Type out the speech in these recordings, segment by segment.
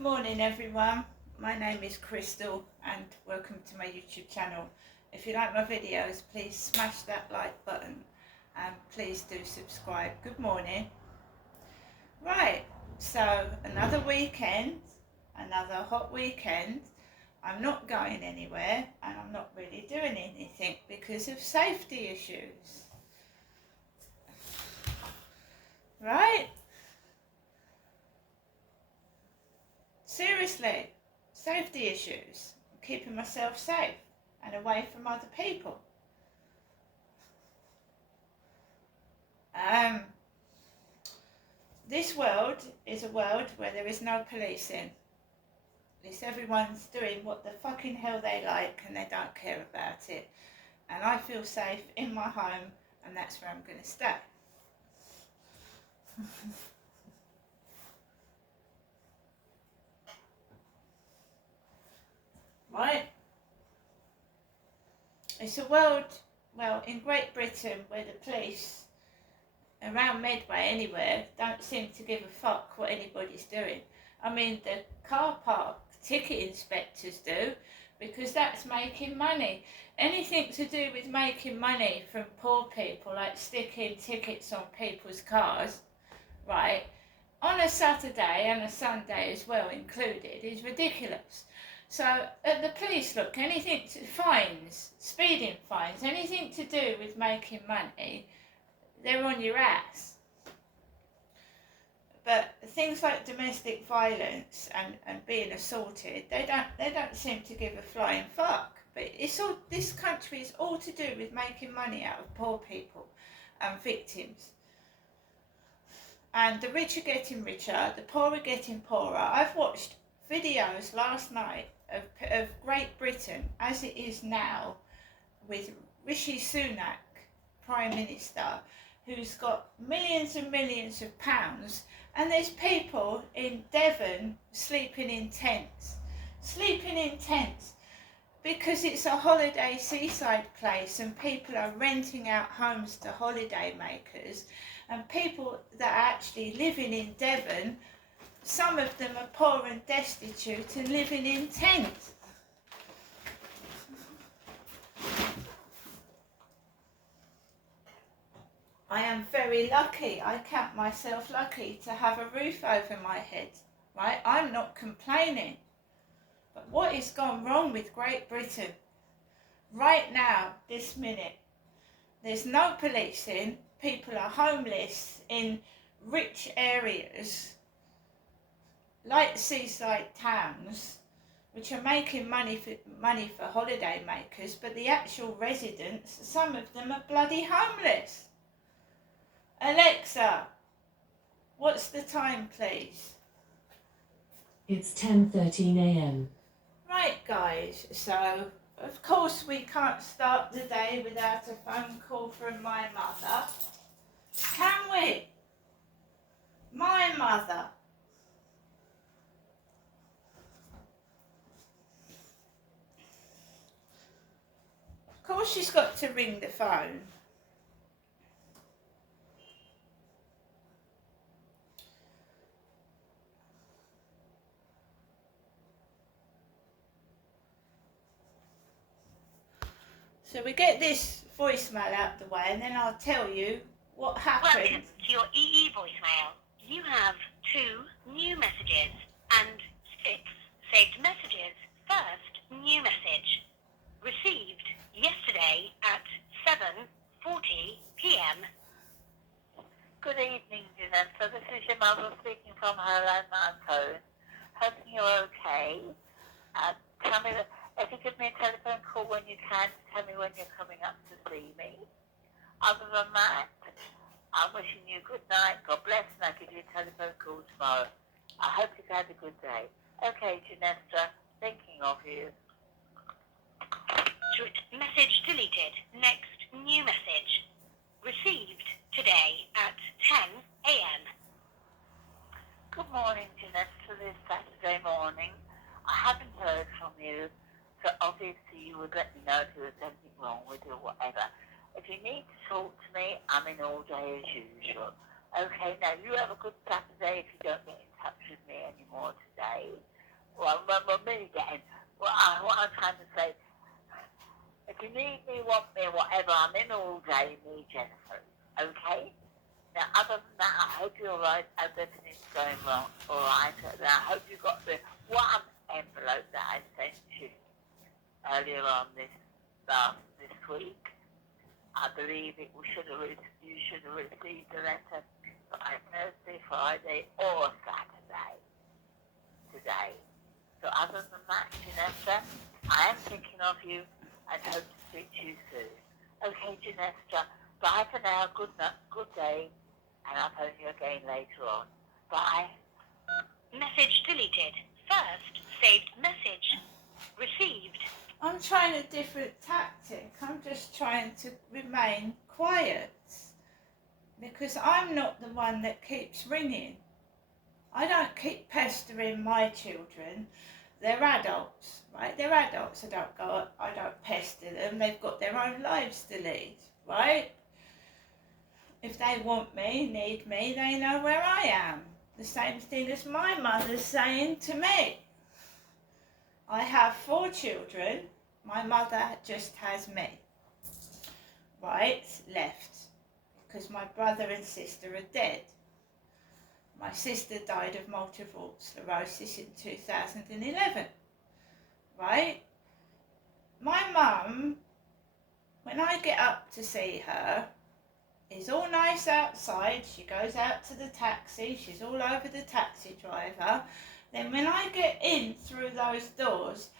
morning everyone, my name is Crystal and welcome to my YouTube channel. If you like my videos, please smash that like button and please do subscribe. Good morning. Right, so another weekend, another hot weekend. I'm not going anywhere and I'm not really doing anything because of safety issues. Right? Seriously, safety issues. I'm keeping myself safe and away from other people. This world is a world where there is no policing. At least everyone's doing what the fucking hell they like and they don't care about it. And I feel safe in my home and that's where I'm going to stay. Right? It's a world, well, in Great Britain, where the police, around Medway anywhere, don't seem to give a fuck what anybody's doing. I mean, the car park ticket inspectors do, because that's making money. Anything to do with making money from poor people, like sticking tickets on people's cars, right, on a Saturday and a Sunday as well included, is ridiculous. So at the police, look, anything to fines, speeding fines, anything to do with making money, they're on your ass. But things like domestic violence and being assaulted, they don't seem to give a flying fuck. But it's all, this country is all to do with making money out of poor people and victims. And the rich are getting richer, the poor are getting poorer. I've watched videos last night of Great Britain as it is now, with Rishi Sunak, Prime Minister, who's got millions and millions of pounds, and there's people in Devon sleeping in tents because it's a holiday seaside place and people are renting out homes to holiday makers, and people that are actually living in Devon, some of them are poor and destitute and living in tents. I am very lucky, I count myself lucky to have a roof over my head, right? I'm not complaining. But what has gone wrong with Great Britain? Right now, this minute, there's no policing, people are homeless in rich areas, like seaside towns, which are making money for holiday makers, but the actual residents, some of them are bloody homeless. Alexa, what's the time, please? It's 10:13 a.m. Right, guys, so of course we can't start the day without a phone call from my mother. Can we? My mother. Of course she's got to ring the phone. So we get this voicemail out the way and then I'll tell you what happened. Welcome to your EE voicemail. You have 2 new messages and 6 saved messages. First new message. Received yesterday at 7:40 p.m. Good evening, Janessa. This is your mother speaking from her landline phone. Hoping you're okay. Tell me if you give me a telephone call when you can, tell me when you're coming up to see me. Other than that, I'm wishing you good night. God bless, and I'll give you a telephone call tomorrow. I hope you've had a good day. Okay, Janessa, thinking of you. Message deleted. Next new message. Received today at 10 a.m. Good morning, Janessa, this Saturday morning. I haven't heard from you, so obviously you would let me know if there was anything wrong with you or whatever. If you need to talk to me, I'm in all day as usual. Okay, now you have a good Saturday if you don't get in touch with me anymore today. Well, what I'm trying to say, if you need me, want me, whatever, I'm in all day, me, Jennifer. Okay? Now, other than that, I hope you're all right. I hope everything's going wrong, all right. And I hope you got the one envelope that I sent you earlier on this week. I believe you should have received a letter by Thursday, Friday, or Saturday today. So other than that, Janessa, I am thinking of you and hope to speak to you soon. Okay, Janessa, bye for now. Good day, and I'll phone you again later on. Bye. Message deleted. First saved message. Received. I'm trying a different tactic. I'm just trying to remain quiet because I'm not the one that keeps ringing. I don't keep pestering my children. They're adults, right? They're adults. I don't pester them. They've got their own lives to lead, right? If they want me, need me, they know where I am. The same thing as my mother's saying to me. I have 4 children. My mother just has me. Right, left. Because my brother and sister are dead. My sister died of multiple sclerosis in 2011. Right? My mum, when I get up to see her, is all nice outside. She goes out to the taxi. She's all over the taxi driver. Then when I get in through those doors,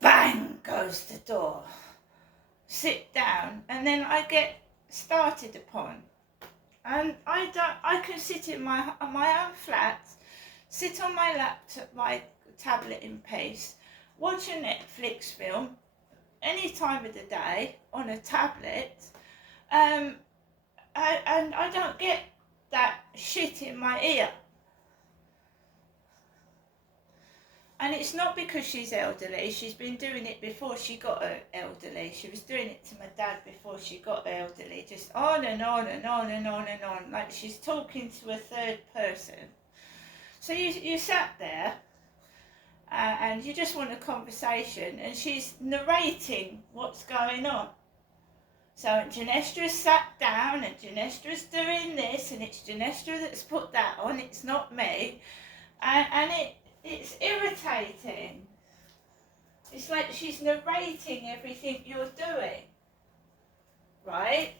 bang goes the door. Sit down, and then I get started upon. And I can sit in my own flat, sit on my laptop, my tablet in peace, watch a Netflix film any time of the day on a tablet, and I don't get that shit in my ear. And it's not because she's elderly. She's been doing it before she got elderly. She was doing it to my dad before she got elderly. Just on and on and on and on and on. Like she's talking to a third person. So you sat there and you just want a conversation. And she's narrating what's going on. So Janestra's sat down and Janestra's doing this. And it's Janestra that's put that on. It's not me. And it's irritating. It's like she's narrating everything you're doing, right?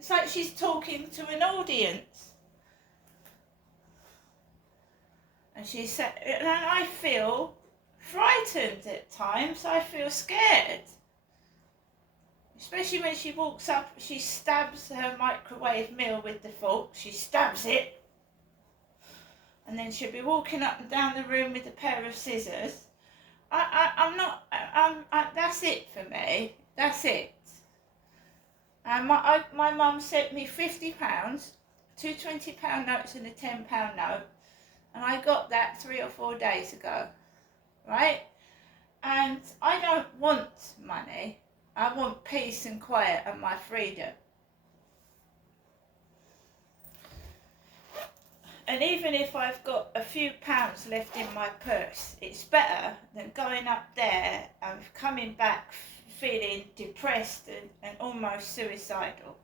It's like she's talking to an audience. And she said, and I feel frightened at times. I feel scared. Especially when she walks up, she stabs her microwave meal with the fork. She stabs it. And then she'll be walking up and down the room with a pair of scissors. That's it for me. That's it. And my mum sent me £50, 2 £20 notes and a £10 note. And I got that 3 or 4 days ago. Right? And I don't want money. I want peace and quiet and my freedom. And even if I've got a few pounds left in my purse, it's better than going up there and coming back feeling depressed and almost suicidal.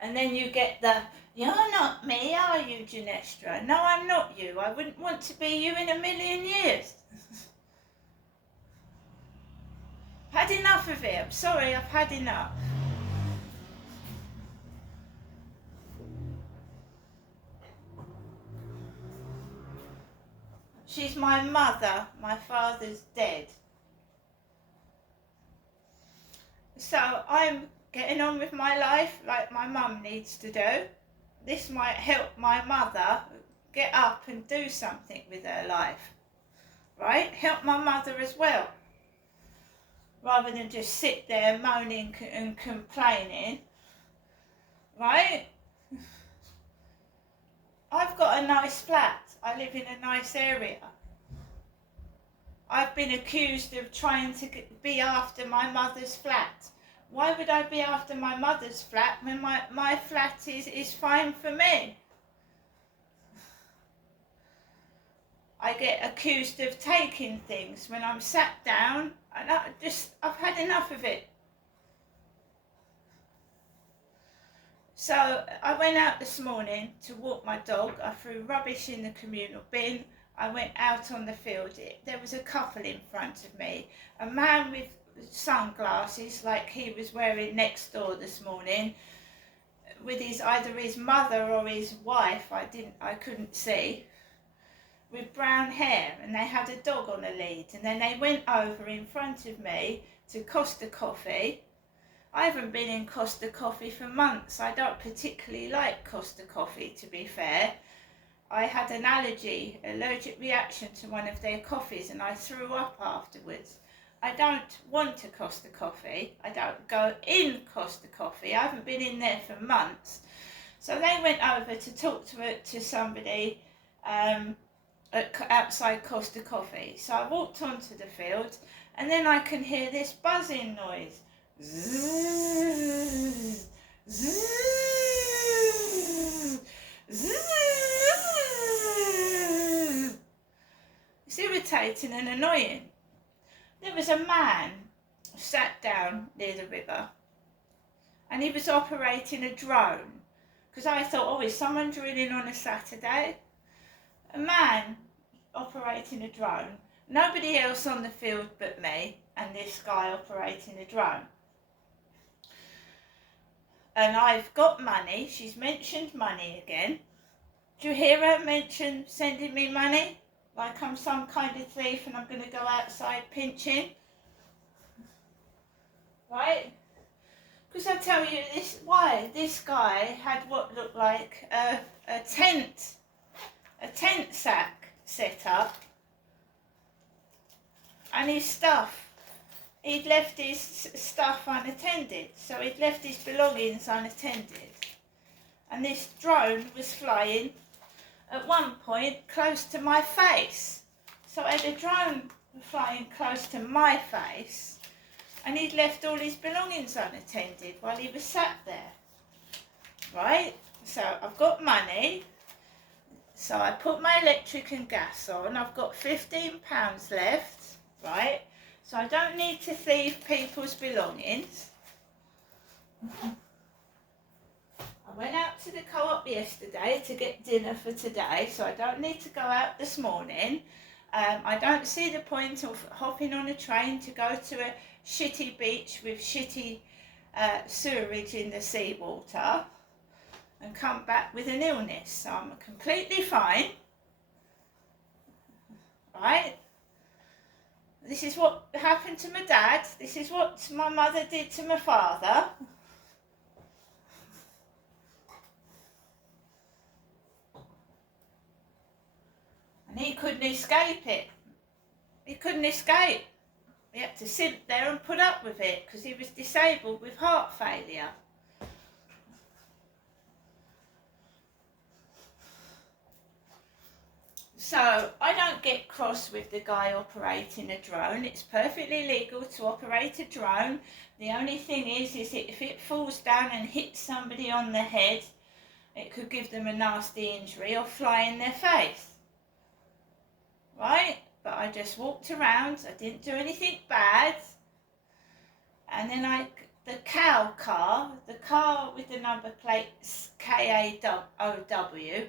And then you get the, you're not me, are you, Janestra? No, I'm not you. I wouldn't want to be you in a million years. I've had enough of it. I'm sorry, I've had enough. She's my mother. My father's dead. So I'm getting on with my life like my mum needs to do. This might help my mother get up and do something with her life. Right? Help my mother as well. Rather than just sit there moaning and complaining. Right? I've got a nice flat. I live in a nice area. I've been accused of trying to be after my mother's flat Why would I be after my mother's flat when my flat is fine for me? I get accused of taking things when I'm sat down, and I've had enough of it. So I went out this morning to walk my dog. I threw rubbish in the communal bin. I went out on the field. There was a couple in front of me. A man with sunglasses, like he was wearing next door this morning, with either his mother or his wife, I couldn't see, with brown hair, and they had a dog on a lead, and then they went over in front of me to Costa Coffee. I haven't been in Costa Coffee for months. I don't particularly like Costa Coffee, to be fair. I had an allergic reaction to one of their coffees, and I threw up afterwards. I don't want a Costa Coffee. I don't go in Costa Coffee. I haven't been in there for months. So they went over to talk to somebody outside Costa Coffee. So I walked onto the field, and then I can hear this buzzing noise. Zzz, zzz, zzz. It's irritating and annoying. There was a man sat down near the river, and he was operating a drone, because I thought, oh, is someone drilling on a Saturday? A man operating a drone, nobody else on the field but me, and this guy operating a drone. And I've got money. She's mentioned money again. Do you hear her mention sending me money? Like I'm some kind of thief and I'm going to go outside pinching? Right? Because I tell you this guy had what looked like a tent sack set up, and his stuff. He'd left his stuff unattended, so he'd left his belongings unattended. And this drone was flying at one point close to my face. So I had a drone flying close to my face, and he'd left all his belongings unattended while he was sat there. Right? So I've got money. So I put my electric and gas on. I've got £15 left. Right? So I don't need to thieve people's belongings. I went out to the co-op yesterday to get dinner for today, so I don't need to go out this morning. I don't see the point of hopping on a train to go to a shitty beach with shitty sewerage in the seawater and come back with an illness. So I'm completely fine. Right? This is what happened to my dad. This is what my mother did to my father. And he couldn't escape it. He couldn't escape. He had to sit there and put up with it because he was disabled with heart failure. So I don't get cross with the guy operating a drone. It's perfectly legal to operate a drone. The only thing is if it falls down and hits somebody on the head, it could give them a nasty injury or fly in their face. Right? But I just walked around. I didn't do anything bad. And then the car with the number plate KAOW,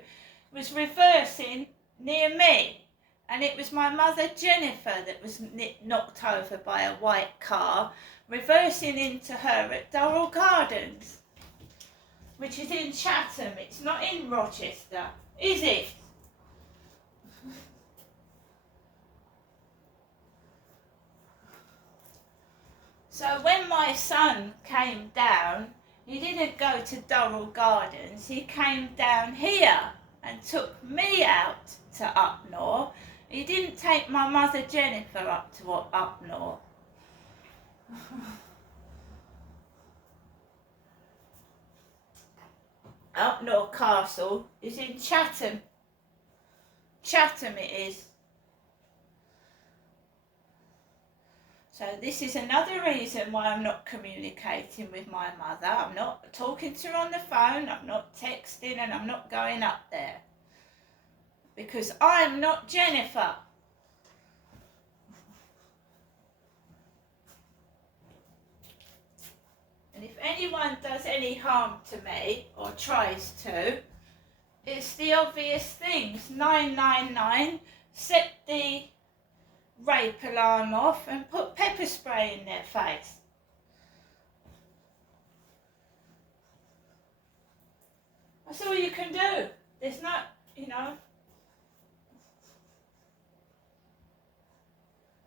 was reversing near me, and it was my mother Jennifer that was knocked over by a white car reversing into her at Durrell Gardens, which is in Chatham. It's not in Rochester, is it? So when my son came down, he didn't go to Durrell Gardens, he came down here and took me out to Upnor. He didn't take my mother Jennifer up to Upnor. Upnor Castle is in Chatham. Chatham it is. So this is another reason why I'm not communicating with my mother. I'm not talking to her on the phone, I'm not texting, and I'm not going up there. Because I'm not Jennifer. And if anyone does any harm to me, or tries to, it's the obvious things. 999, set the rape alarm off and put pepper spray in their face. That's all you can do. There's not,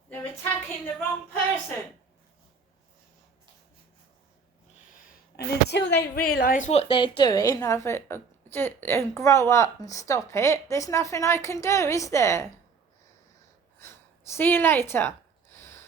they're attacking the wrong person. And until they realise what they're doing and grow up and stop it, there's nothing I can do, is there? See you later.